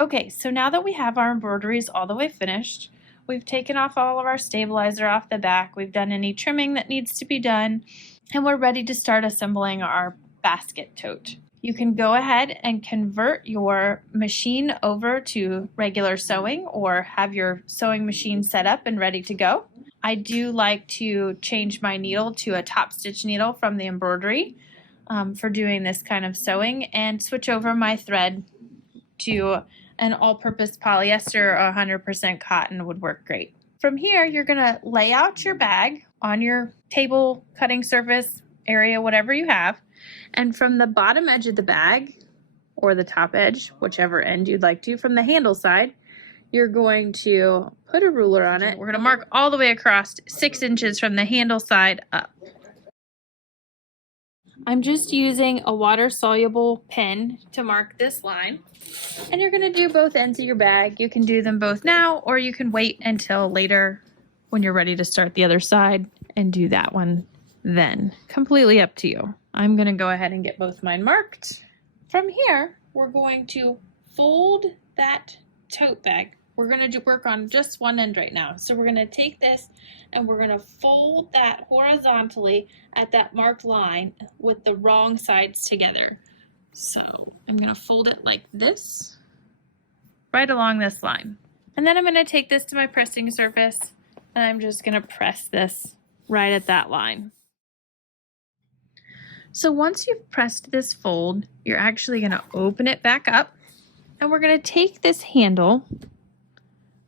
Okay, so now that we have our embroideries all the way finished, we've taken off all of our stabilizer off the back, we've done any trimming that needs to be done, and we're ready to start assembling our basket tote. You can go ahead and convert your machine over to regular sewing or have your sewing machine set up and ready to go. I do like to change my needle to a top stitch needle from the embroidery for doing this kind of sewing, and switch over my thread to an all-purpose polyester or 100% cotton would work great. From here, you're going to lay out your bag on your table, cutting surface area, whatever you have, and from the bottom edge of the bag, or the top edge, whichever end you'd like to, from the handle side, you're going to put a ruler on it. We're going to mark all the way across 6 inches from the handle side up. I'm just using a water-soluble pen to mark this line. And you're going to do both ends of your bag. You can do them both now, or you can wait until later when you're ready to start the other side and do that one then. Completely up to you. I'm going to go ahead and get both mine marked. From here, we're going to fold that tote bag. We're going to work on just one end right now. So we're going to take this and we're going to fold that horizontally at that marked line with the wrong sides together. So I'm going to fold it like this, right along this line. And then I'm going to take this to my pressing surface and I'm just going to press this right at that line. So once you've pressed this fold, you're actually going to open it back up and we're going to take this handle,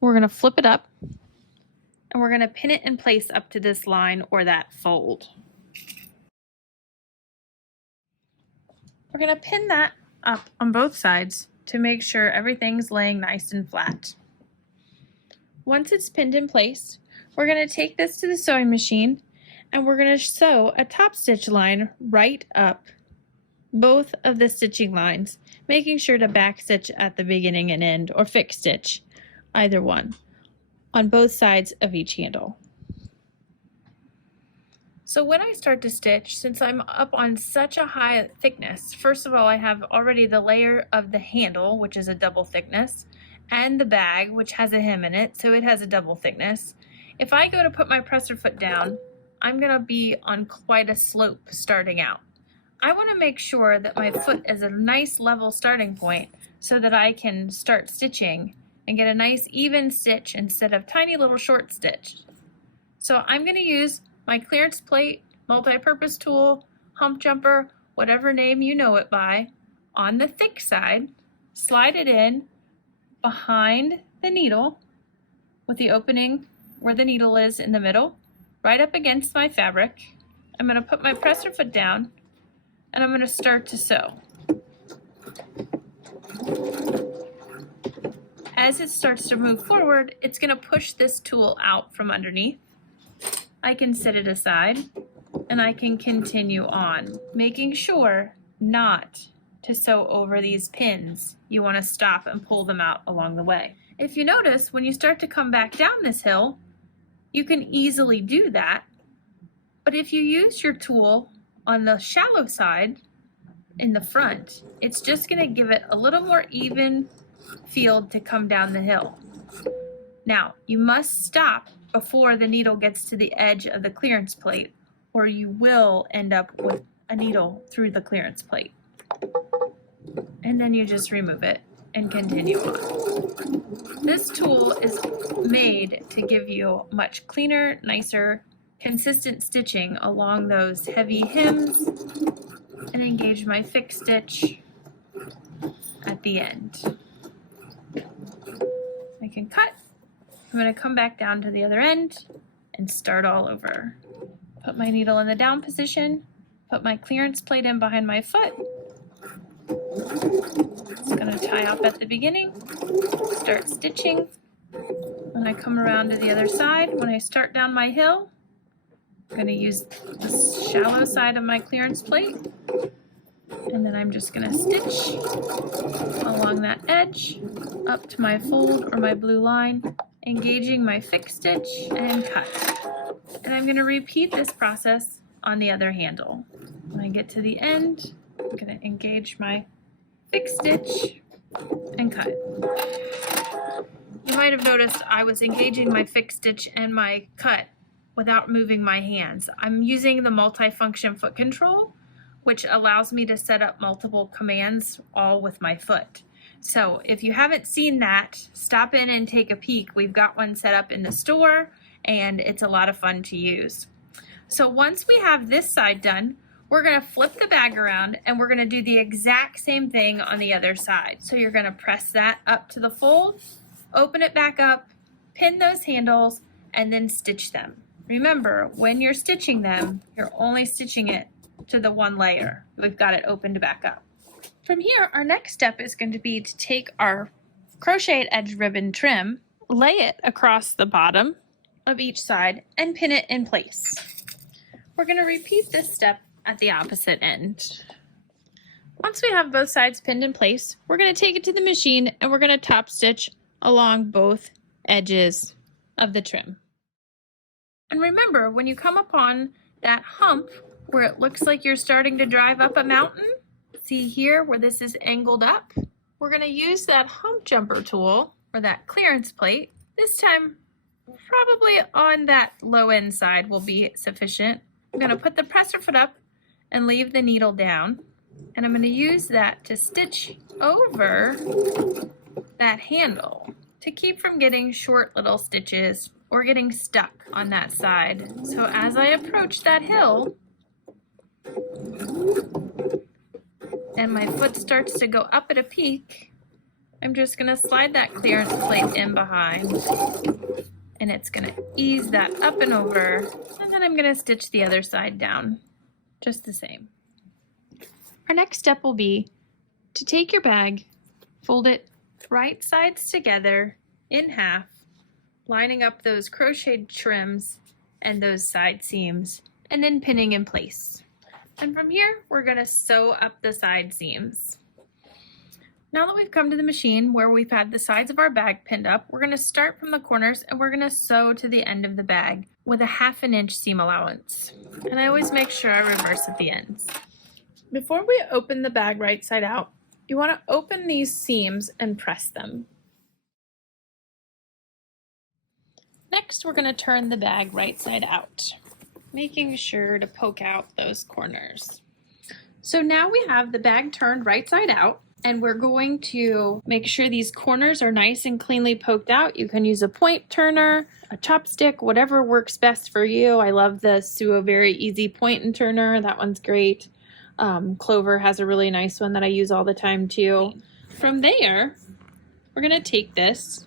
we're going to flip it up, and we're going to pin it in place up to this line or that fold. We're going to pin that up on both sides to make sure everything's laying nice and flat. Once it's pinned in place, we're going to take this to the sewing machine and we're going to sew a top stitch line right up both of the stitching lines, making sure to back stitch at the beginning and end, or fix stitch, either one, on both sides of each handle. So when I start to stitch, since I'm up on such a high thickness, first of all, I have already the layer of the handle, which is a double thickness, and the bag, which has a hem in it, so it has a double thickness. If I go to put my presser foot down, I'm going to be on quite a slope starting out. I want to make sure that my foot is a nice level starting point so that I can start stitching and get a nice even stitch instead of tiny little short stitch. So I'm going to use my clearance plate, multi-purpose tool, hump jumper, whatever name you know it by, on the thick side, slide it in behind the needle with the opening where the needle is in the middle, right up against my fabric. I'm going to put my presser foot down and I'm going to start to sew. As it starts to move forward, it's going to push this tool out from underneath. I can set it aside and I can continue on, making sure not to sew over these pins. You want to stop and pull them out along the way. If you notice, when you start to come back down this hill, you can easily do that. But if you use your tool on the shallow side in the front, it's just going to give it a little more even field to come down the hill. Now, you must stop before the needle gets to the edge of the clearance plate, or you will end up with a needle through the clearance plate. And then you just remove it and continue on. This tool is made to give you much cleaner, nicer, consistent stitching along those heavy hems, and engage my fixed stitch at the end. I can cut. I'm going to come back down to the other end and start all over. Put my needle in the down position, put my clearance plate in behind my foot. It's going to tie off at the beginning, start stitching. When I come around to the other side, when I start down my hill, I'm going to use the shallow side of my clearance plate, and then I'm just going to stitch along that edge up to my fold or my blue line, engaging my fixed stitch and cut. And I'm going to repeat this process on the other handle. When I get to the end, I'm going to engage my fixed stitch and cut. You might have noticed I was engaging my fixed stitch and my cut without moving my hands. I'm using the multifunction foot control, which allows me to set up multiple commands all with my foot. So if you haven't seen that, stop in and take a peek. We've got one set up in the store and it's a lot of fun to use. So once we have this side done, we're going to flip the bag around and we're going to do the exact same thing on the other side. So you're going to press that up to the fold, open it back up, pin those handles, and then stitch them. Remember, when you're stitching them, you're only stitching it to the one layer. We've got it opened back up. From here, our next step is going to be to take our crocheted edge ribbon trim, lay it across the bottom of each side, and pin it in place. We're going to repeat this step at the opposite end. Once we have both sides pinned in place, we're going to take it to the machine and we're going to top stitch along both edges of the trim. And remember, when you come upon that hump where it looks like you're starting to drive up a mountain, see here where this is angled up? We're going to use that hump jumper tool or that clearance plate. This time, probably on that low end side will be sufficient. I'm going to put the presser foot up and leave the needle down. And I'm going to use that to stitch over that handle to keep from getting short little stitches or getting stuck on that side. So as I approach that hill and my foot starts to go up at a peak, I'm just going to slide that clearance plate in behind and it's going to ease that up and over, and then I'm going to stitch the other side down just the same. Our next step will be to take your bag, fold it right sides together in half, lining up those crocheted trims and those side seams, and then pinning in place. And from here, we're going to sew up the side seams. Now that we've come to the machine where we've had the sides of our bag pinned up, we're going to start from the corners and we're going to sew to the end of the bag with a 1/2 inch seam allowance. And I always make sure I reverse at the ends. Before we open the bag right side out, you want to open these seams and press them. Next, we're going to turn the bag right side out, making sure to poke out those corners. So now we have the bag turned right side out, and we're going to make sure these corners are nice and cleanly poked out. You can use a point turner, a chopstick, whatever works best for you. I love the Suo Very Easy point and turner. That one's great. Clover has a really nice one that I use all the time too. From there, we're going to take this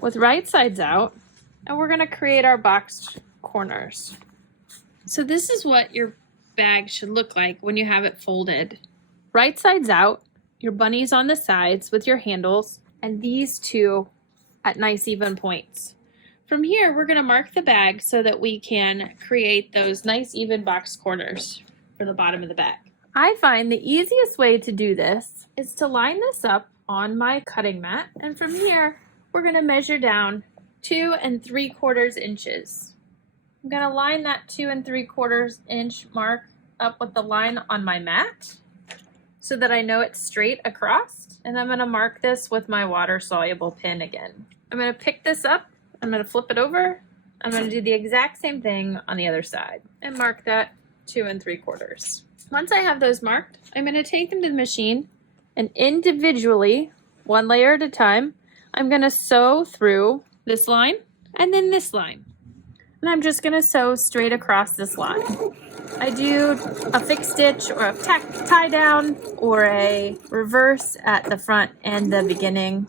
with right sides out and we're going to create our boxed corners. So this is what your bag should look like when you have it folded. Right sides out, your bunnies on the sides with your handles, and these two at nice even points. From here, we're going to mark the bag so that we can create those nice even box corners for the bottom of the bag. I find the easiest way to do this is to line this up on my cutting mat, and from here, we're going to measure down 2 3/4 inches. I'm going to line that 2 3/4 inch mark up with the line on my mat so that I know it's straight across, and I'm going to mark this with my water-soluble pin again. I'm going to pick this up, I'm going to flip it over, I'm going to do the exact same thing on the other side and mark that 2 3/4. Once I have those marked, I'm going to take them to the machine and individually, one layer at a time, I'm going to sew through this line and then this line. And I'm just going to sew straight across this line. I do a fixed stitch or a tie down or a reverse at the front and the beginning.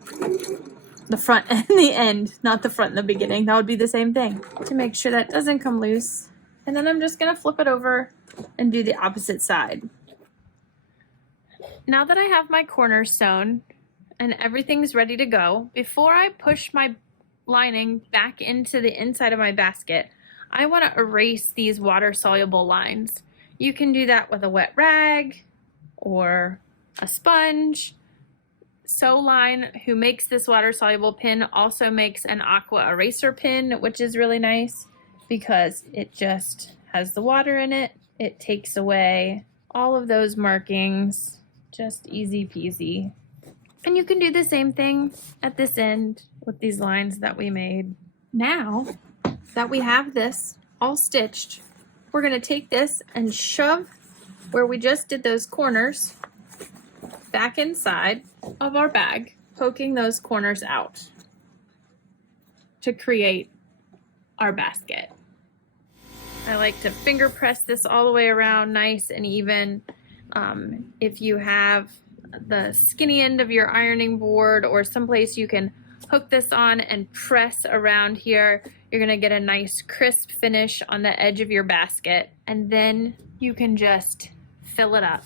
The front and the end, not the front and the beginning. That would be the same thing to make sure that doesn't come loose. And then I'm just going to flip it over and do the opposite side. Now that I have my corners sewn and everything's ready to go, before I push my lining back into the inside of my basket, I want to erase these water-soluble lines. You can do that with a wet rag or a sponge. Sewline, who makes this water-soluble pin, also makes an aqua eraser pin, which is really nice because it just has the water in it. It takes away all of those markings, just easy peasy. And you can do the same thing at this end with these lines that we made. Now that we have this all stitched, we're going to take this and shove where we just did those corners back inside of our bag, poking those corners out to create our basket. I like to finger press this all the way around nice and even. If you have the skinny end of your ironing board or someplace you can hook this on and press around here, you're gonna get a nice crisp finish on the edge of your basket, and then you can just fill it up.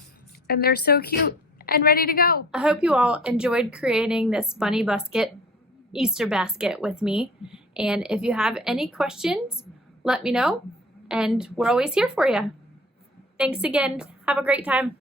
And they're so cute and ready to go. I hope you all enjoyed creating this bunny basket, Easter basket with me. And if you have any questions, let me know, and we're always here for you. Thanks again. Have a great time.